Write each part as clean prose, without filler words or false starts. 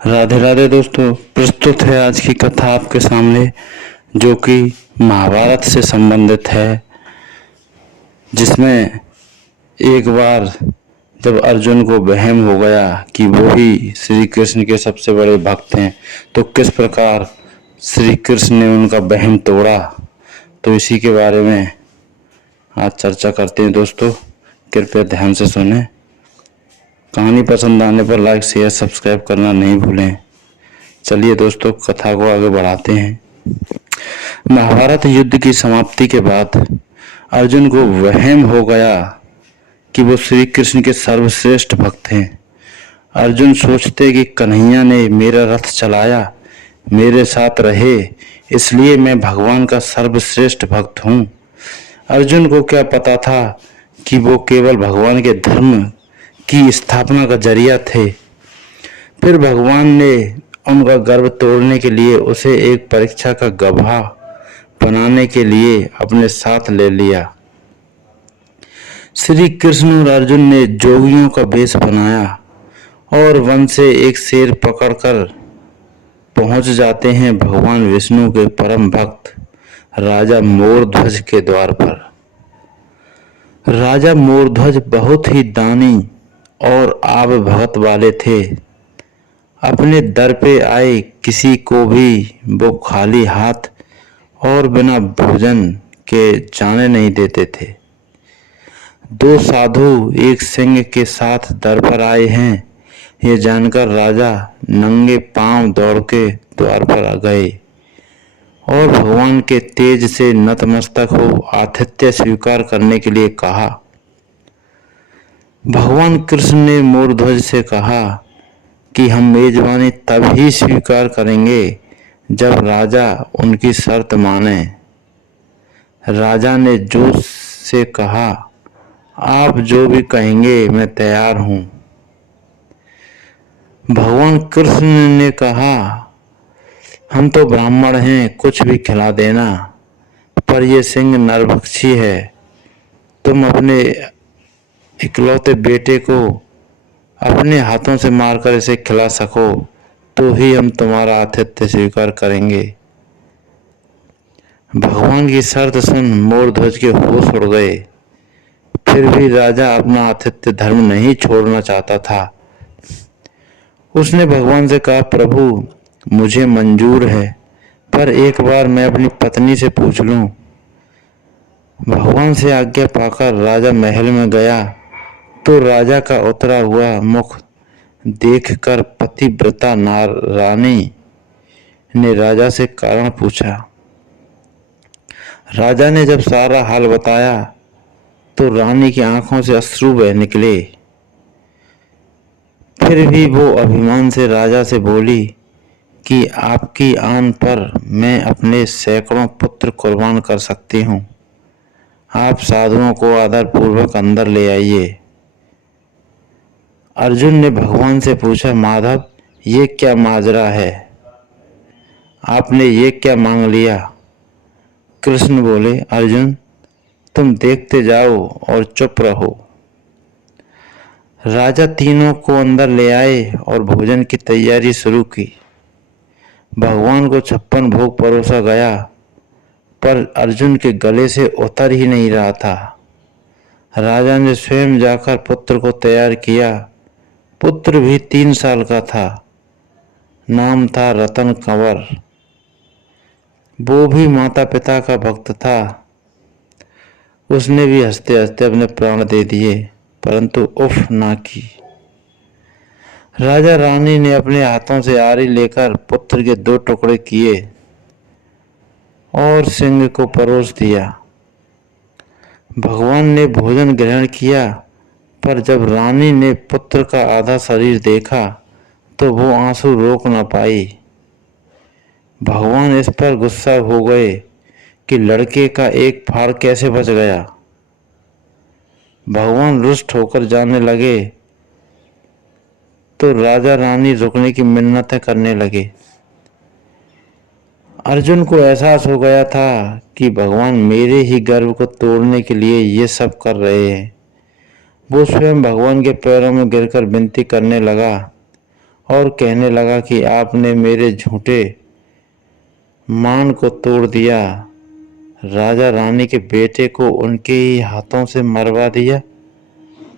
राधे राधे दोस्तों, प्रस्तुत है आज की कथा आपके सामने, जो कि महाभारत से संबंधित है। जिसमें एक बार जब अर्जुन को वहम हो गया कि वो ही श्री कृष्ण के सबसे बड़े भक्त हैं, तो किस प्रकार श्री कृष्ण ने उनका वहम तोड़ा, तो इसी के बारे में आज चर्चा करते हैं। दोस्तों, कृपया ध्यान से सुनें। कहानी पसंद आने पर लाइक, शेयर, सब्सक्राइब करना नहीं भूलें। चलिए दोस्तों, कथा को आगे बढ़ाते हैं। महाभारत युद्ध की समाप्ति के बाद अर्जुन को वहम हो गया कि वो श्री कृष्ण के सर्वश्रेष्ठ भक्त हैं। अर्जुन सोचते कि कन्हैया ने मेरा रथ चलाया, मेरे साथ रहे, इसलिए मैं भगवान का सर्वश्रेष्ठ भक्त हूँ। अर्जुन को क्या पता था कि वो केवल भगवान के धर्म की स्थापना का जरिया थे। फिर भगवान ने उनका गर्व तोड़ने के लिए उसे एक परीक्षा का गवाह बनाने के लिए अपने साथ ले लिया। श्री कृष्ण और अर्जुन ने जोगियों का वेश बनाया और वन से एक शेर पकड़कर पहुंच जाते हैं भगवान विष्णु के परम भक्त राजा मोरध्वज के द्वार पर। राजा मोरध्वज बहुत ही दानी और आब भगत वाले थे। अपने दर पे आए किसी को भी वो खाली हाथ और बिना भोजन के जाने नहीं देते थे। दो साधु एक सिंह के साथ दर पर आए हैं, ये जानकर राजा नंगे पांव दौड़ के द्वार पर आ गए और भगवान के तेज से नतमस्तक हो आतिथ्य स्वीकार करने के लिए कहा। भगवान कृष्ण ने मोरध्वज से कहा कि हम मेजबानी तभी स्वीकार करेंगे जब राजा उनकी शर्त माने। राजा ने जोश से कहा, आप जो भी कहेंगे मैं तैयार हूं। भगवान कृष्ण ने कहा, हम तो ब्राह्मण हैं, कुछ भी खिला देना, पर यह सिंह नरभक्षी है। तुम अपने इकलौते बेटे को अपने हाथों से मारकर इसे खिला सको तो ही हम तुम्हारा आतिथ्य स्वीकार करेंगे। भगवान की शर्त सुन मोरध्वज के होश उड़ गए। फिर भी राजा अपना आतिथ्य धर्म नहीं छोड़ना चाहता था। उसने भगवान से कहा, प्रभु मुझे मंजूर है, पर एक बार मैं अपनी पत्नी से पूछ लूं। भगवान से आज्ञा पाकर राजा महल में गया तो राजा का उतरा हुआ मुख देखकर पतिव्रता रानी ने राजा से कारण पूछा। राजा ने जब सारा हाल बताया तो रानी की आंखों से अश्रु बह निकले। फिर भी वो अभिमान से राजा से बोली कि आपकी आन पर मैं अपने सैकड़ों पुत्र कुर्बान कर सकती हूँ। आप साधुओं को आदर पूर्वक अंदर ले आइए। अर्जुन ने भगवान से पूछा, माधव ये क्या माजरा है, आपने ये क्या मांग लिया? कृष्ण बोले, अर्जुन तुम देखते जाओ और चुप रहो। राजा तीनों को अंदर ले आए और भोजन की तैयारी शुरू की। भगवान को 56 भोग परोसा गया, पर अर्जुन के गले से उतर ही नहीं रहा था। राजा ने स्वयं जाकर पुत्र को तैयार किया। पुत्र भी 3 साल का था। नाम था रतन कंवर। वो भी माता पिता का भक्त था। उसने भी हंसते हंसते अपने प्राण दे दिए, परंतु उफ ना की। राजा रानी ने अपने हाथों से आरी लेकर पुत्र के 2 टुकड़े किए और सिंह को परोस दिया। भगवान ने भोजन ग्रहण किया, पर जब रानी ने पुत्र का आधा शरीर देखा तो वो आंसू रोक न पाई। भगवान इस पर गुस्सा हो गए कि लड़के का एक फाड़ कैसे बच गया। भगवान रुष्ट होकर जाने लगे तो राजा रानी रुकने की मिन्नतें करने लगे। अर्जुन को एहसास हो गया था कि भगवान मेरे ही गर्व को तोड़ने के लिए ये सब कर रहे हैं। वो स्वयं भगवान के पैरों में गिरकर विनती करने लगा और कहने लगा कि आपने मेरे झूठे मान को तोड़ दिया, राजा रानी के बेटे को उनके ही हाथों से मरवा दिया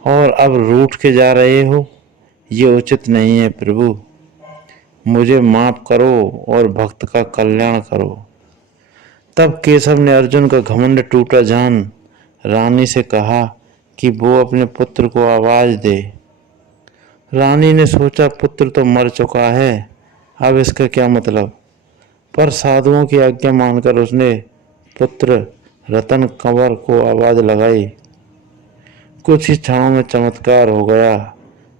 और अब रूठ के जा रहे हो। ये उचित नहीं है प्रभु, मुझे माफ करो और भक्त का कल्याण करो। तब केशव ने अर्जुन का घमंड टूटा जान रानी से कहा कि वो अपने पुत्र को आवाज दे। रानी ने सोचा पुत्र तो मर चुका है, अब इसका क्या मतलब, पर साधुओं की आज्ञा मानकर उसने पुत्र रतन कंवर को आवाज लगाई। कुछ ही क्षणों में चमत्कार हो गया।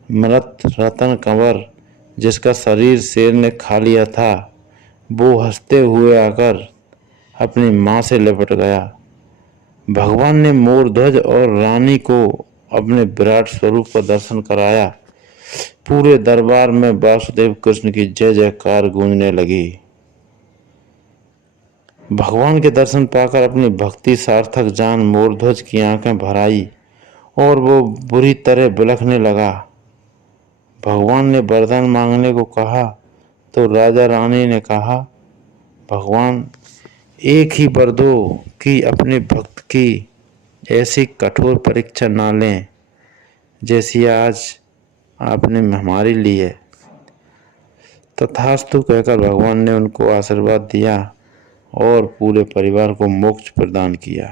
मृत रतन कंवर, जिसका शरीर शेर ने खा लिया था, वो हंसते हुए आकर अपनी मां से लिपट गया। भगवान ने मोरध्वज और रानी को अपने विराट स्वरूप का दर्शन कराया। पूरे दरबार में वासुदेव कृष्ण की जय जयकार गूंजने लगी। भगवान के दर्शन पाकर अपनी भक्ति सार्थक जान मोरध्वज की आंखें भर आई और वो बुरी तरह बिलखने लगा। भगवान ने वरदान मांगने को कहा तो राजा रानी ने कहा, भगवान एक ही वर दो कि अपने भक्त की ऐसी कठोर परीक्षा ना लें जैसी आज आपने हमारी ली है। तथास्तु कहकर भगवान ने उनको आशीर्वाद दिया और पूरे परिवार को मोक्ष प्रदान किया।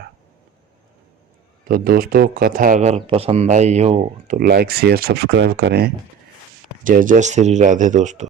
तो दोस्तों, कथा अगर पसंद आई हो तो लाइक शेयर सब्सक्राइब करें। जय जय श्री राधे दोस्तों।